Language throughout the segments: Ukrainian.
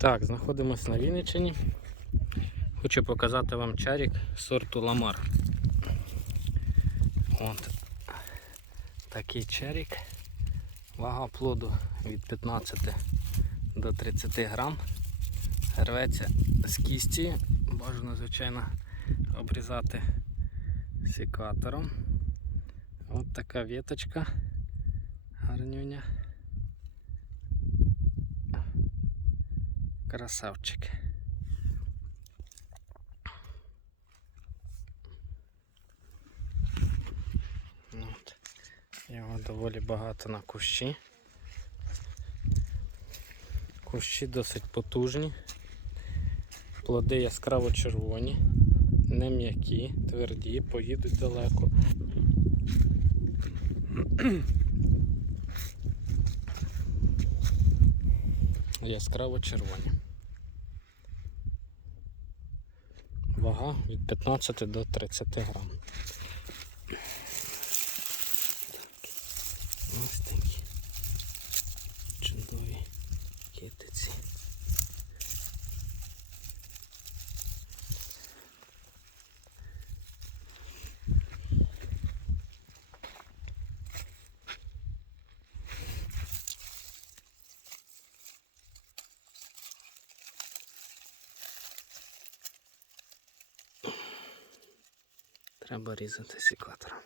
Так, знаходимося на Вінниччині. Хочу показати вам чарік сорту Ламар. От такий чарік. Вага плоду від 15 до 30 грам. Рветься з кісті. Бажано, звичайно, обрізати секатором. От така віточка. Гарнюня. Красавчик. Ну От. Його доволі багато на кущі. Кущі досить потужні. Плоди яскраво червоні, не м'які, тверді, поїдуть далеко. Яскраво червоні. Вага від 15 до 30 грам. Треба різати секатором.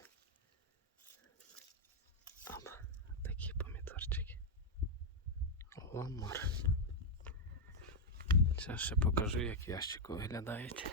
Оп, такі помідорчики. Ламар. Зараз ще покажу, як ящик виглядають.